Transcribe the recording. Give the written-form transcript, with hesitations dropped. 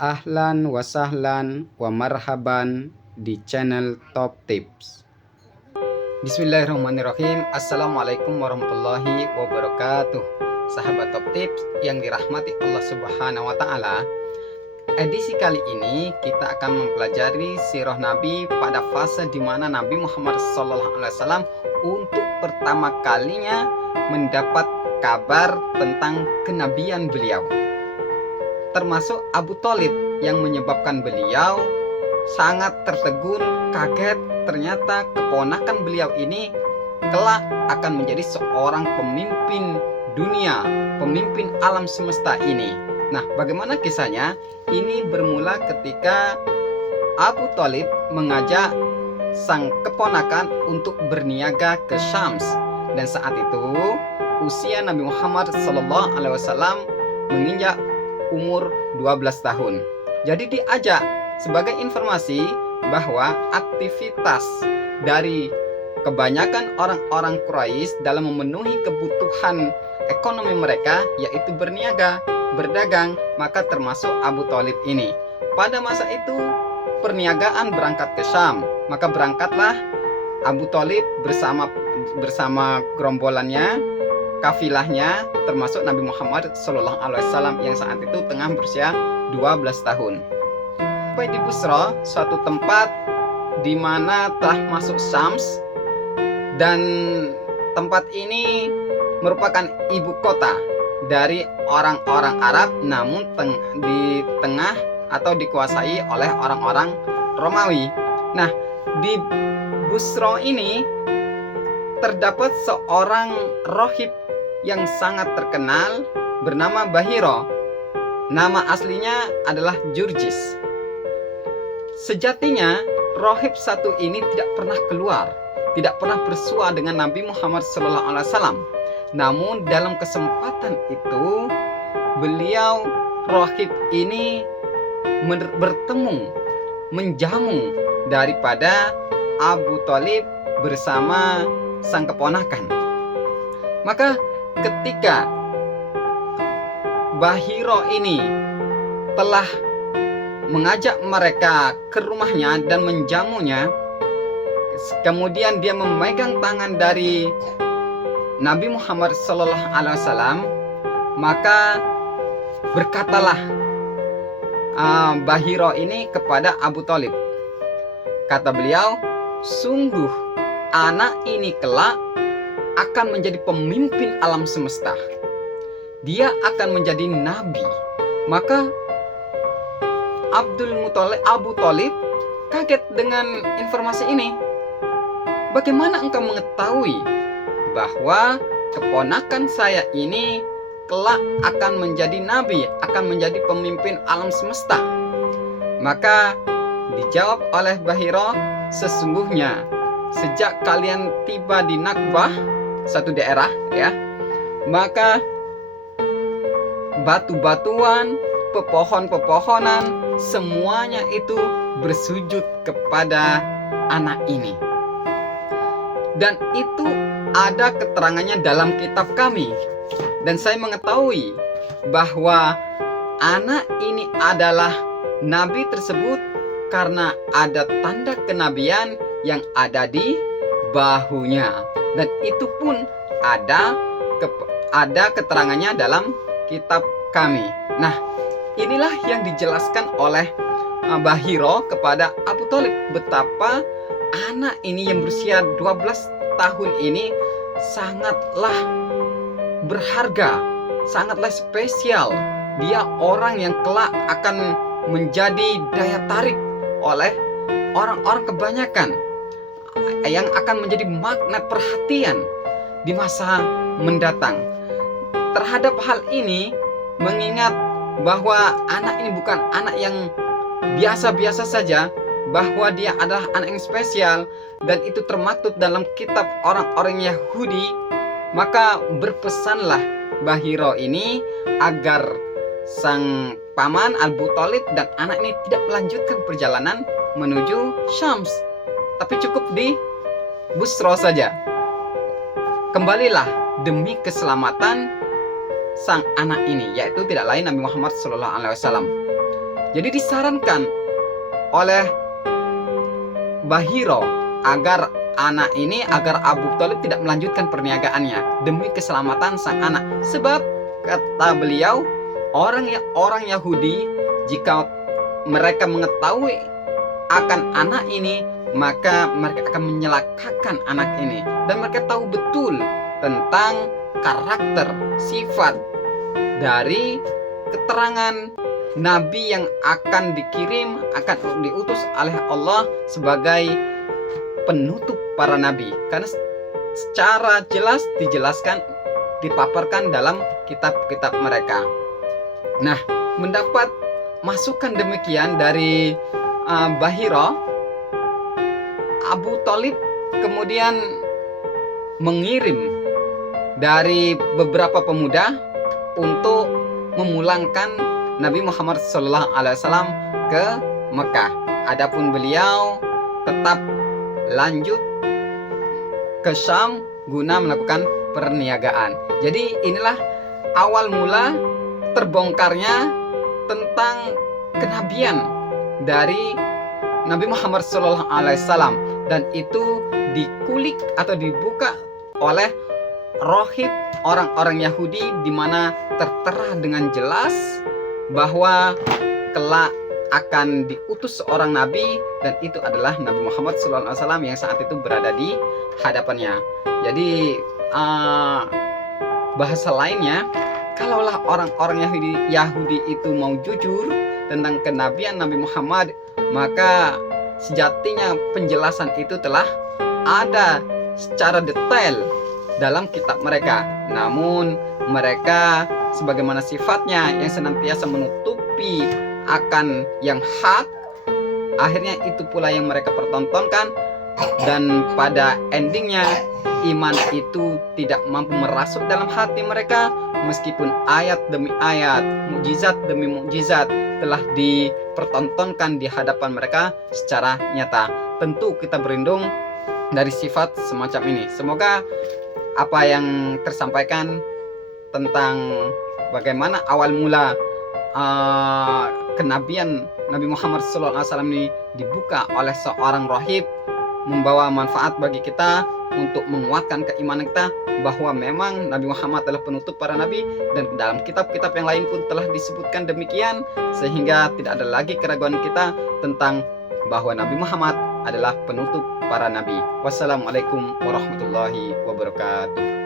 Ahlan wa sahlan wa marhaban di channel Top Tips. Bismillahirrahmanirrahim. Assalamualaikum warahmatullahi wabarakatuh. Sahabat Top Tips yang dirahmati Allah Subhanahu wa taala. Edisi kali ini kita akan mempelajari sirah Nabi pada fase di mana Nabi Muhammad SAW untuk pertama kalinya mendapat kabar tentang kenabian beliau. Termasuk Abu Thalib yang menyebabkan beliau sangat tertegun, kaget. Ternyata keponakan beliau ini kelak akan menjadi seorang pemimpin dunia, pemimpin alam semesta ini. Nah, bagaimana kisahnya? Ini bermula ketika Abu Thalib mengajak sang keponakan untuk berniaga ke Syams, dan saat itu usia Nabi Muhammad SAW menginjak umur 12 tahun. Jadi diajak sebagai informasi bahwa aktivitas dari kebanyakan orang-orang Quraisy dalam memenuhi kebutuhan ekonomi mereka yaitu berniaga, berdagang, maka termasuk Abu Thalib ini. Pada masa itu perniagaan berangkat ke Syam, maka berangkatlah Abu Thalib bersama gerombolannya, kafilahnya, termasuk Nabi Muhammad SAW yang saat itu tengah berusia 12 tahun. Sampai di Busra, suatu tempat di mana telah masuk Syams, dan tempat ini merupakan ibu kota dari orang-orang Arab, namun di tengah atau dikuasai oleh orang-orang Romawi. Nah, di Busra ini terdapat seorang rohib yang sangat terkenal bernama Bahira. Nama aslinya adalah Jurjis. Sejatinya rohib satu ini tidak pernah keluar, tidak pernah bersua dengan Nabi Muhammad SAW. Namun dalam kesempatan itu beliau rohib ini bertemu, menjamu daripada Abu Thalib bersama sang keponakan. Maka ketika Bahira ini telah mengajak mereka ke rumahnya dan menjamunya, kemudian dia memegang tangan dari Nabi Muhammad SAW, maka berkatalah Bahira ini kepada Abu Thalib. Kata beliau, sungguh anak ini kelak akan menjadi pemimpin alam semesta. Dia akan menjadi nabi. Maka Abu Thalib kaget dengan informasi ini. Bagaimana engkau mengetahui bahwa keponakan saya ini kelak akan menjadi nabi, akan menjadi pemimpin alam semesta? Maka dijawab oleh Bahira, sesungguhnya sejak kalian tiba di Nakbah, satu daerah ya, maka batu-batuan, pepohon-pepohonan, semuanya itu bersujud kepada anak ini. Dan itu ada keterangannya dalam kitab kami. Dan saya mengetahui bahwa anak ini adalah nabi tersebut karena ada tanda kenabian yang ada di bahunya, dan itu pun ada keterangannya dalam kitab kami. Nah, inilah yang dijelaskan oleh Bahira kepada Abu Thalib, betapa anak ini yang berusia 12 tahun ini sangatlah berharga, sangatlah spesial. Dia orang yang kelak akan menjadi daya tarik oleh orang-orang kebanyakan, yang akan menjadi magnet perhatian di masa mendatang. Terhadap hal ini, mengingat bahwa anak ini bukan anak yang biasa-biasa saja, bahwa dia adalah anak yang spesial, dan itu termaktub dalam kitab orang-orang Yahudi, maka berpesanlah Bahira ini agar sang paman Abu Thalib dan anak ini tidak melanjutkan perjalanan menuju Syams, tapi cukup di Busra saja. Kembalilah demi keselamatan sang anak ini, yaitu tidak lain Nabi Muhammad SAW. Jadi disarankan oleh Bahiro agar Abu Thalib tidak melanjutkan perniagaannya demi keselamatan sang anak. Sebab kata beliau, orang Yahudi jika mereka mengetahui akan anak ini, maka mereka akan menyelakakan anak ini. Dan mereka tahu betul tentang karakter, sifat dari keterangan Nabi yang akan dikirim, akan diutus oleh Allah sebagai penutup para nabi. Karena secara jelas dijelaskan, dipaparkan dalam kitab-kitab mereka. Nah, mendapat masukan demikian dari Bahiro, Abu Thalib kemudian mengirim dari beberapa pemuda untuk memulangkan Nabi Muhammad SAW ke Mekah. Adapun beliau tetap lanjut ke Syam guna melakukan perniagaan. Jadi inilah awal mula terbongkarnya tentang kenabian dari Nabi Muhammad SAW, dan itu dikulik atau dibuka oleh rohib orang-orang Yahudi, di mana tertera dengan jelas bahwa kelak akan diutus seorang nabi, dan itu adalah Nabi Muhammad SAW yang saat itu berada di hadapannya. Jadi bahasa lainnya, kalaulah orang-orang Yahudi itu mau jujur tentang kenabian Nabi Muhammad, maka sejatinya penjelasan itu telah ada secara detail dalam kitab mereka. Namun mereka sebagaimana sifatnya yang senantiasa menutupi akan yang hak, akhirnya itu pula yang mereka pertontonkan, dan pada endingnya iman itu tidak mampu merasuk dalam hati mereka, meskipun ayat demi ayat, mukjizat demi mukjizat telah dipertontonkan di hadapan mereka secara nyata. Tentu kita berlindung dari sifat semacam ini. Semoga apa yang tersampaikan tentang bagaimana awal mula kenabian Nabi Muhammad SAW ini dibuka oleh seorang rahib membawa manfaat bagi kita untuk menguatkan keimanan kita bahwa memang Nabi Muhammad adalah penutup para nabi, dan dalam kitab-kitab yang lain pun telah disebutkan demikian, sehingga tidak ada lagi keraguan kita tentang bahwa Nabi Muhammad adalah penutup para nabi. Wassalamualaikum warahmatullahi wabarakatuh.